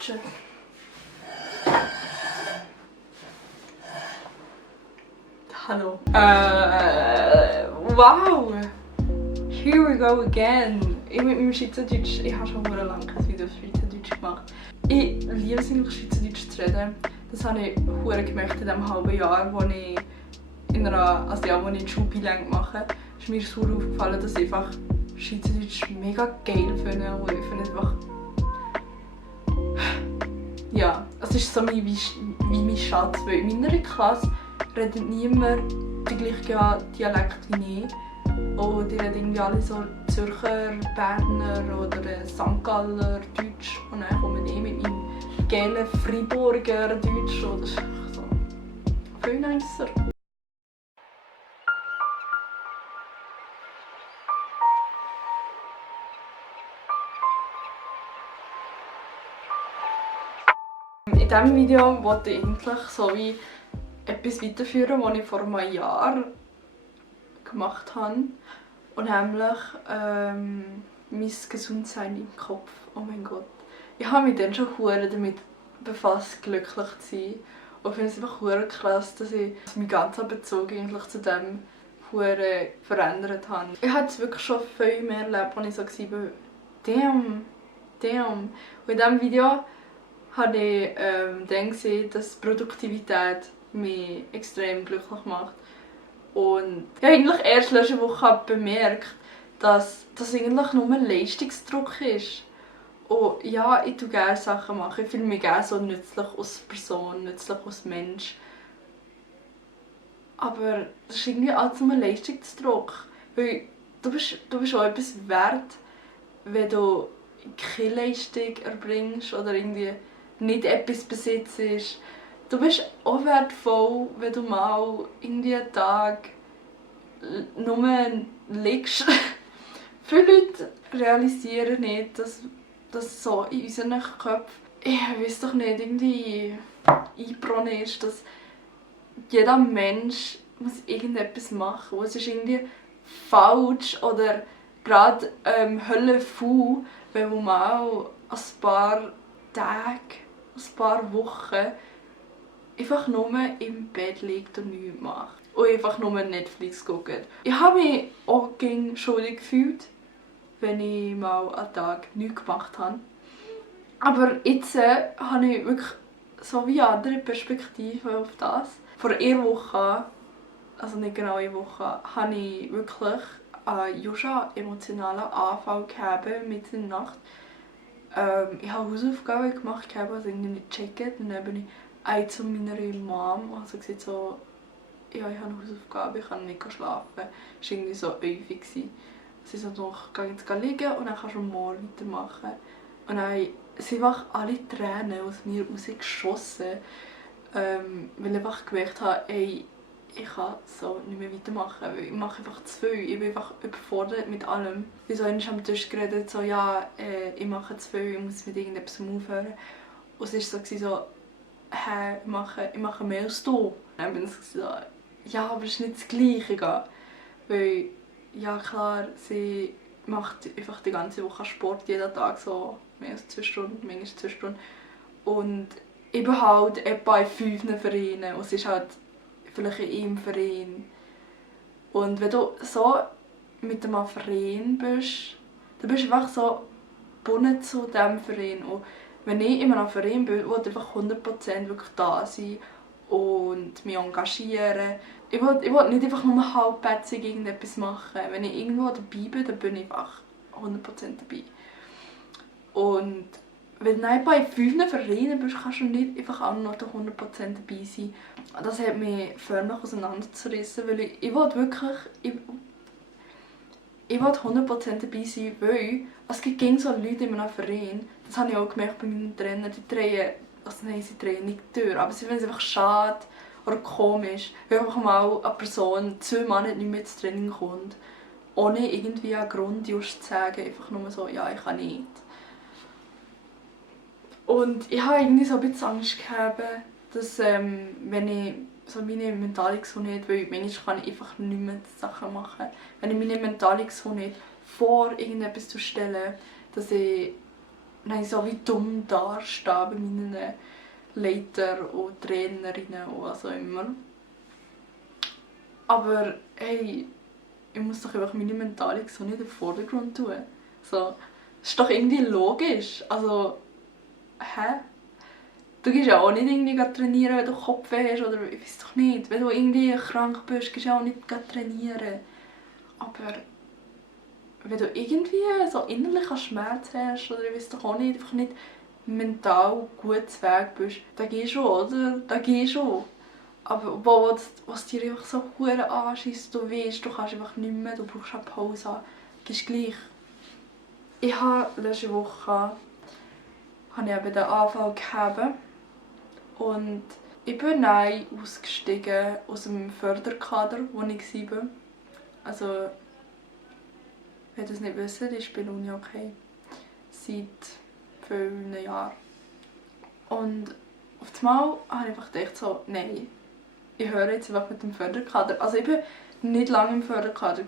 Duschen. Hallo. Wow! Here we go again. Ich mit meinem Schweizerdeutsch, ich habe schon sehr lange kein Video auf Schweizerdeutsch gemacht. Ich liebe es, auf Schweizerdeutsch zu reden. Das habe ich sehr gemerkt in diesem halben Jahr, wo ich in die Schule mache. Es ist mir so aufgefallen, dass ich einfach Schweizerdeutsch mega geil finde. Und ich finde einfach... Ja, es ist so wie mein Schatz, weil in meiner Klasse redet niemand den gleichen Dialekt wie ich. Und die reden irgendwie alle so Zürcher, Berner oder St. Galler Deutsch. Und dann komme ich mit meinem geilen Friburger Deutsch. Und das ist einfach so viel nicer. In diesem Video wollte ich eigentlich so wie etwas weiterführen, was ich vor einem Jahr gemacht habe. Und nämlich mein Gesundsein im Kopf. Oh mein Gott. Ich habe mich dann schon damit befasst, glücklich zu sein. Und ich finde es einfach krass, dass ich meinen ganzen Bezug eigentlich zu dem verändert habe. Ich habe wirklich schon viel mehr erlebt, als ich so war. Damn. Und in diesem Video habe ich dann gesehen, dass Produktivität mich extrem glücklich macht. Und ich habe eigentlich erst letzte Woche bemerkt, dass das eigentlich nur ein Leistungsdruck ist. Und ja, ich tue gerne Sachen machen. Ich fühle mich gerne so nützlich als Person, nützlich als Mensch. Aber das ist irgendwie alles nur ein Leistungsdruck. Weil du bist auch etwas wert, wenn du keine Leistung erbringst oder irgendwie nicht etwas besitzt. Du bist auch wertvoll, wenn du mal irgendwie einen Tag nur liegst. Viele Leute realisieren nicht, dass das so in unseren Köpfen, ich weiß doch nicht, irgendwie eingebrannt ist, dass jeder Mensch muss irgendetwas machen muss. Es ist irgendwie falsch oder gerade höllenfaul, wenn man mal ein paar Tage, ein paar Wochen einfach nur im Bett liegt und nichts macht. Und einfach nur Netflix guckt. Ich habe mich auch schuldig gefühlt, wenn ich mal einen Tag nichts gemacht habe. Aber jetzt habe ich wirklich so wie eine andere Perspektive auf das. Vor einer Woche, also nicht genau eine Woche, habe ich wirklich einen emotionalen Anfall gehabt, mitten in der Nacht. Ich habe Hausaufgaben gemacht, also irgendwie nicht gecheckt. Und dann bin ich zu meiner Mom und gesagt so, ja, ich habe Hausaufgaben, ich kann nicht schlafen. Das war irgendwie so häufig. Sie so noch, geh jetzt liegen und dann kannst du morgen weitermachen. Und dann sind einfach alle Tränen aus mir rausgeschossen, weil ich einfach gemerkt habe, ey, ich kann so nicht mehr weitermachen, weil ich mache einfach zu viel. Ich bin einfach überfordert mit allem. Wie so einmal am Tisch geredet, so, ja, ich mache zu viel, ich muss mit irgendetwas aufhören. Und es war so, hä, ich mache mehr als du. Und dann bin ich so, ja, aber es ist nicht das Gleiche. Weil, ja klar, sie macht einfach die ganze Woche Sport, jeden Tag so mehr als 2 Stunden, manchmal 2 Stunden. Und ich bin halt etwa in 5 Vereinen und es ist halt vielleicht in einem Verein. Und wenn du so mit einem Verein bist, dann bist du einfach so gebunden zu diesem Verein. Und wenn ich in einem Verein bin, will ich einfach 100% wirklich da sein und mich engagieren. Ich will nicht einfach nur halbherzig irgendetwas machen. Wenn ich irgendwo dabei bin, dann bin ich einfach 100% dabei. Und wenn du bei 5 Vereinen bist, kannst du nicht einfach auch noch 100% dabei sein. Das hat mich förmlich auseinanderzerissen, weil ich will wirklich... Ich will 100% dabei sein, weil es gibt so Leute in einem Verein, das habe ich auch gemerkt bei meinen Trainern, die drehen, also nein, sie drehen nicht durch, aber sie finden es einfach schade oder komisch, wenn einfach mal eine Person 2 Monate nicht mehr ins Training kommt, ohne irgendwie einen Grund just zu sagen, einfach nur so, ja, ich kann nicht. Und ich habe irgendwie so ein bisschen Angst gehabt, dass wenn ich so meine mentale Gesundheit, weil manchmal kann ich einfach nicht mehr Sachen machen. Wenn ich meine mentale Gesundheit vor irgendetwas stelle, dass ich dann so wie dumm dastehen bei meinen Leitern und Trainerinnen und was auch immer. Aber hey, ich muss doch einfach meine mentale Gesundheit in den Vordergrund tun. So, das ist doch irgendwie logisch. Also, hä? Du gehst ja auch nicht irgendwie trainieren, wenn du Kopfweh hast oder ich weiß doch nicht. Wenn du irgendwie krank bist, gehst du ja auch nicht trainieren. Aber wenn du irgendwie so innerlichen Schmerz hast oder ich weiß doch auch nicht, einfach nicht mental gut zu Weg bist, dann gehst du, oder? Dann gehst du. Aber was dir einfach so hure anschießt, du weißt, du kannst einfach nicht mehr, du brauchst eine Pause, gehst gleich. Ich habe letzte Woche ich eben den Anfall gehabt und ich bin neu ausgestiegen aus dem Förderkader, wo ich war. Also, wenn ihr das nicht wisst, ich bin Uni okay. Seit 5 Jahren. Und auf einmal habe ich einfach gedacht, so, nein, ich höre jetzt einfach mit dem Förderkader. Also ich war nicht lange im Förderkader,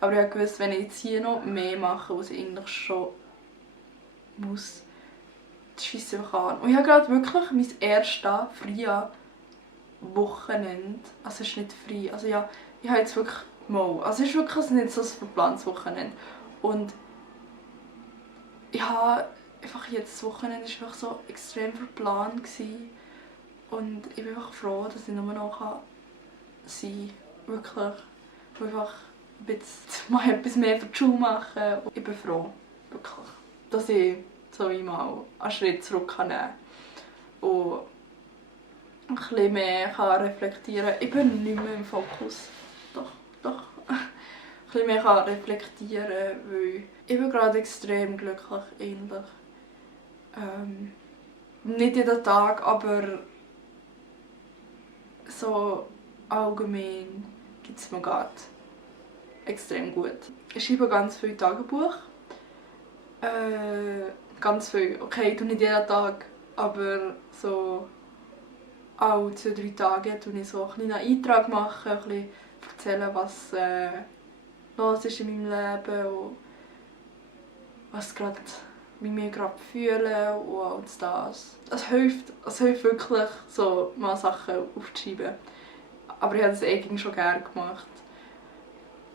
aber ich wusste, wenn ich jetzt hier noch mehr mache, was ich eigentlich schon muss, das scheisse einfach an. Und ich habe gerade wirklich mein erstes freies Wochenende. Also es ist nicht frei. Also ja, ich habe jetzt wirklich mal. Also es ist wirklich nicht so ein verplantes Wochenende. Und ich habe einfach jetzt das Wochenende war einfach so extrem verplant gewesen. Und ich bin einfach froh, dass ich nur noch sein kann. Wirklich. Ich einfach jetzt mal etwas mehr für die Schule machen. Und ich bin froh, wirklich, dass ich so einmal einen Schritt zurück nehmen kann. Und ein bisschen mehr reflektieren kann. Ich bin nicht mehr im Fokus. Doch. Ein bisschen mehr reflektieren kann, weil ich bin gerade extrem glücklich eigentlich. Nicht jeden Tag, aber so allgemein geht es mir gerade extrem gut. Ich schreibe ganz viel Tagebuch. Ganz viel. Okay, ich tue nicht jeden Tag, aber so alle 2-3 Tage tue ich so einen kleinen Eintrag machen, ein bisschen erzählen, was los ist in meinem Leben und was gerade, wie wir gerade fühlen und alles das. Es hilft wirklich, so mal Sachen aufzuschreiben. Aber ich habe das eigentlich schon gerne gemacht.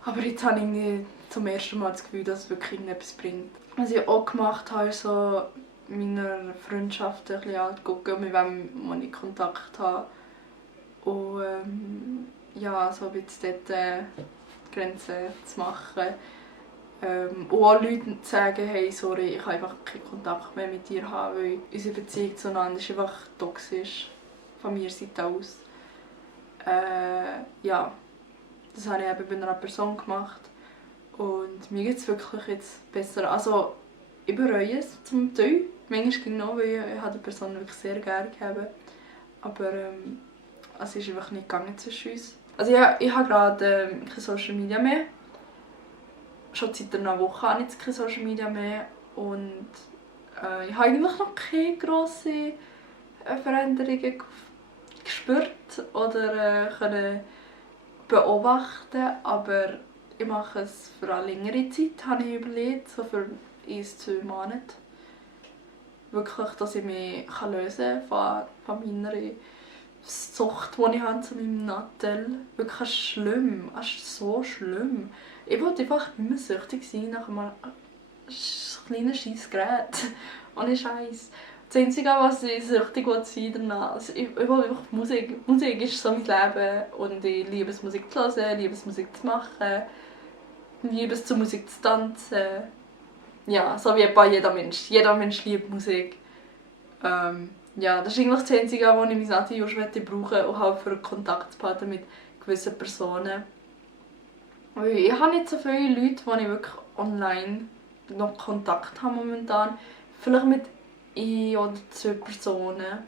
Aber jetzt habe ich zum ersten Mal das Gefühl, dass es wirklich etwas bringt. Was ich auch gemacht habe, ist so meiner Freundschaft ein bisschen anzugucken, mit wem ich Kontakt habe. Und ja, so ein bisschen dort Grenzen zu machen. Und auch Leuten zu sagen, hey, sorry, ich kann einfach keinen Kontakt mehr mit dir haben, weil unsere Beziehung zueinander ist einfach toxisch, von meiner Seite aus. Ja, das habe ich eben bei einer Person gemacht und mir geht es wirklich jetzt besser. Also, ich bereue es zum Teil, manchmal genau, weil ich die Person wirklich sehr gerne habe. Aber es ist einfach nicht gegangen zwischen uns. Also ich habe gerade keine Social Media mehr. Schon seit einer Woche habe ich keine Social Media mehr und ich habe eigentlich noch keine grossen Veränderungen gespürt oder können beobachten, aber ich mache es für eine längere Zeit, habe ich überlegt, so für 1-2 Monate. Wirklich, dass ich mich lösen kann von meiner Sucht, die ich habe zu meinem Nattel. Wirklich schlimm, es ist so schlimm. Ich wollte einfach nicht mehr süchtig sein nach einem kleinen Scheissgerät. Ohne Scheiß. Das Einzige, was ich süchtig sein danach, also ich will einfach Musik. Musik ist so mein Leben und ich liebe es, Musik zu hören, liebe es, Musik zu machen, liebe es, zu Musik zu tanzen. Ja, so wie bei jeder Mensch. Jeder Mensch liebt Musik. Ja, das ist eigentlich das Einzige, was ich mein Anti-Jusch brauche und halt für Kontakt zu halten mit gewissen Personen. Weil ich habe nicht so viele Leute, die ich wirklich online noch Kontakt habe momentan. Vielleicht mit 1 oder 2 Personen,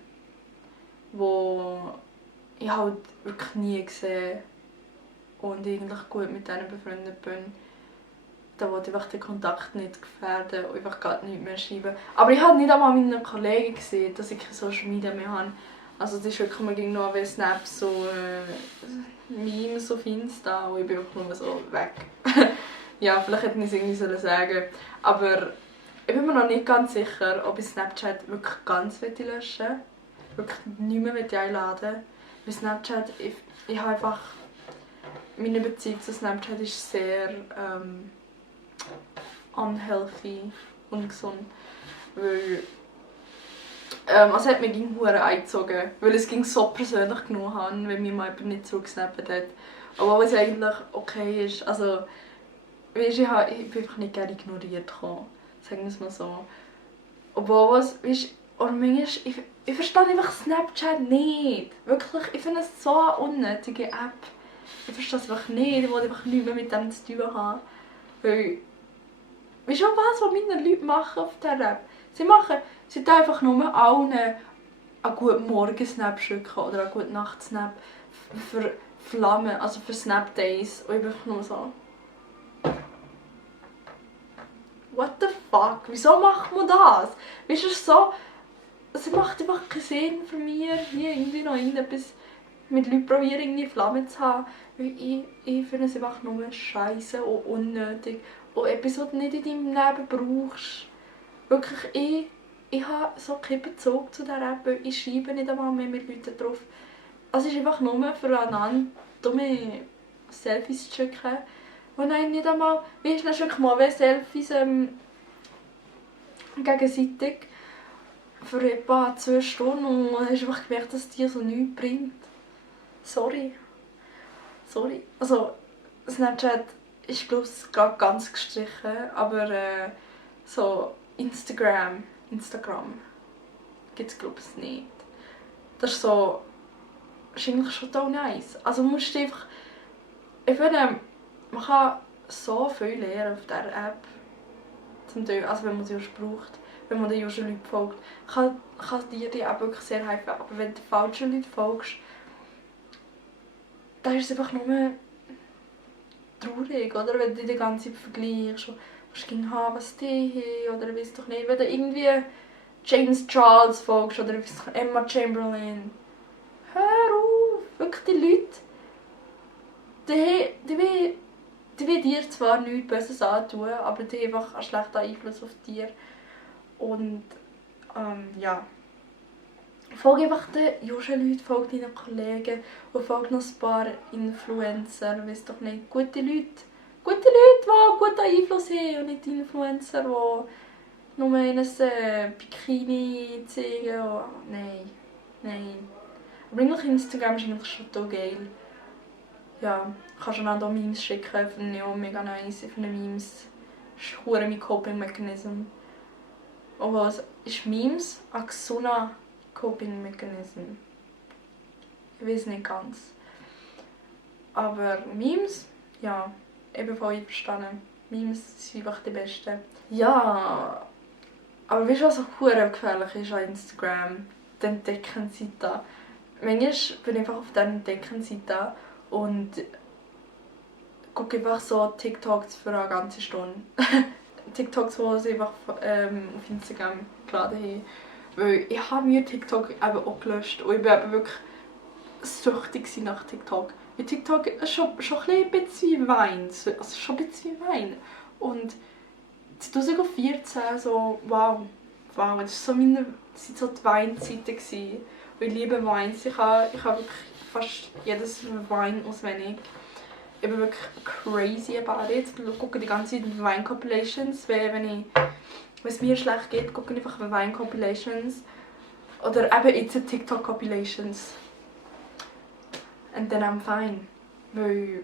die ich halt wirklich nie sehe und eigentlich gut mit denen befreundet bin. Da wollte ich einfach den Kontakt nicht gefährden und einfach gar nicht mehr schreiben. Aber ich habe nicht einmal meinen Kollegen gesehen, dass ich keine Social Media mehr habe. Also es ist wirklich, man ging noch wie Snaps, so Memes auf Insta und ich bin wirklich nur so weg. Ja, vielleicht hätte ich es irgendwie sagen sollen. Aber Ich bin mir noch nicht ganz sicher, ob ich Snapchat wirklich ganz löschen möchte. Wirklich nicht mehr einladen. Bei Snapchat, ich habe einfach... Meine Beziehung zu Snapchat ist sehr unhealthy, ungesund. Weil... es hat mich gegen Huren eingezogen, weil es ging so persönlich genommen habe, wenn mir mal jemand nicht zurückgesnappt hat. Obwohl es eigentlich okay ist. Also, weißt, ich bin einfach nicht gerne ignoriert gekommen. Sagen wir es mal so. Obwohl es, weißt, oder manchmal, ich verstehe einfach Snapchat nicht. Wirklich, ich finde es so eine unnötige App. Ich verstehe es einfach nicht, ich will einfach nichts mehr mit dem zu tun haben. Weil, weißt du was meine Leute machen auf dieser App? Sie tun einfach nur allen einen guten Morgen-Snap schicken oder einen guten Nacht-Snap für Flammen, also für Snap-Days. Und ich bin einfach nur so... What the fuck? Wieso macht man das? Weißt du, so... Es macht einfach keinen Sinn für mich, hier irgendwie noch irgendetwas mit Leuten probieren, irgendwie Flammen zu haben. Weil ich finde es einfach nur scheiße und unnötig. Und etwas, was du nicht in deinem Leben brauchst. Wirklich, ich habe so keinen Bezug zu dieser App, weil ich schreibe nicht einmal mehr mit Leuten drauf. Also es ist einfach nur füreinander dumme Selfies zu schicken. Und nein, nicht einmal, wie ist das mal Selfies gegenseitig für etwa 2 Stunden und dann hast du einfach gemerkt, dass es dir so nichts bringt. Sorry. Also, Snapchat ist, glaube ich, gerade ganz gestrichen, aber so Instagram gibt es, glaube ich, nicht. Das ist so... ist eigentlich schon total nice. Also musst du einfach... Ich finde, man kann so viel lernen auf dieser App. Zum Teil, also wenn man sie braucht, wenn man den falschen Leuten folgt, kann dir die App wirklich sehr helfen. Aber wenn du den falschen Leuten folgst, dann ist es einfach nur traurig, oder? Wenn du die ganze Zeit vergleichst, was ging haben, was die haben, oder weiss doch nicht. Wenn du irgendwie James Charles folgst oder Emma Chamberlain. Hör auf! Wirklich, die Leute, die will dir zwar nichts Böses antun, aber die haben einfach einen schlechten Einfluss auf dich. Und ja. Folge einfach den jungen Leuten, folge deinen Kollegen und folge noch ein paar Influencer, weiss doch nicht, gute Leute, die guten Einfluss haben und nicht Influencer, die nur ein Bikini zeigen. Nein. Aber eigentlich Instagram ist eigentlich schon total geil. Ja, kannst du auch Memes schicken, finde ich auch mega nice. Ich finde Memes ist mein Coping-Mechanism. Aber es ist Memes ein gesunder Coping-Mechanism. Ich weiß nicht ganz. Aber Memes, ja, ebenfalls einverstanden. Memes sind einfach die besten. Ja, aber weißt du, was auch verdammt gefährlich ist an Instagram? Die Entdeckenseite. Manchmal bin ich einfach auf dieser Entdeckenseite und gucke einfach so TikToks für eine ganze Stunde. TikToks, die sie einfach auf Instagram geladen haben. Weil ich habe mir TikTok eben auch gelöscht und ich war wirklich süchtig nach TikTok. Weil TikTok ist schon ein bisschen wie Wein. Also schon ein bisschen wie Wein. Und 2014 so, wow, das war so die Weinzeiten. Und ich liebe Weins. Ich habe wirklich fast jedes Wein auswendig. Ich bin wirklich crazy about it. Ich gucke die ganze Zeit Wein-Compilations, weil wenn es mir schlecht geht, gucke ich einfach Wein-Compilations. Oder eben jetzt TikTok-Compilations. Und dann I'm fine. Weil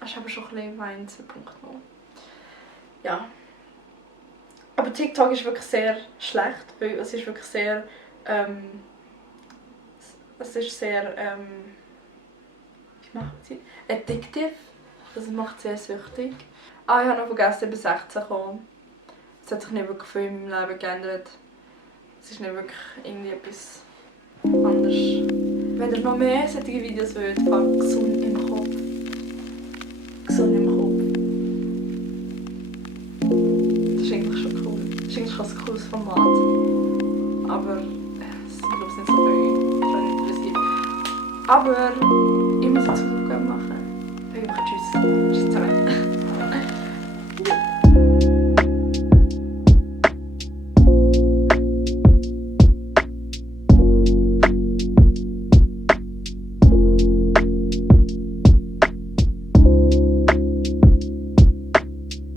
es ist aber schon ein bisschen Wein 2.0. Ja. Aber TikTok ist wirklich sehr schlecht, weil es ist wirklich sehr... wie macht sie? Addictive. Das macht sehr süchtig. Ich habe noch vergessen, bis 16 zu kommen. Es hat sich nicht wirklich viel in meinem Leben geändert. Es ist nicht wirklich irgendwie etwas anderes. Wenn ihr noch mehr solche Videos wollt, fahrt gesund im Kopf. Gesund im Kopf. Das ist eigentlich schon cool. Das ist eigentlich schon ein cooles Format. Aber es sind, glaube ich, nicht so viele daran interessiert. Aber ich muss jetzt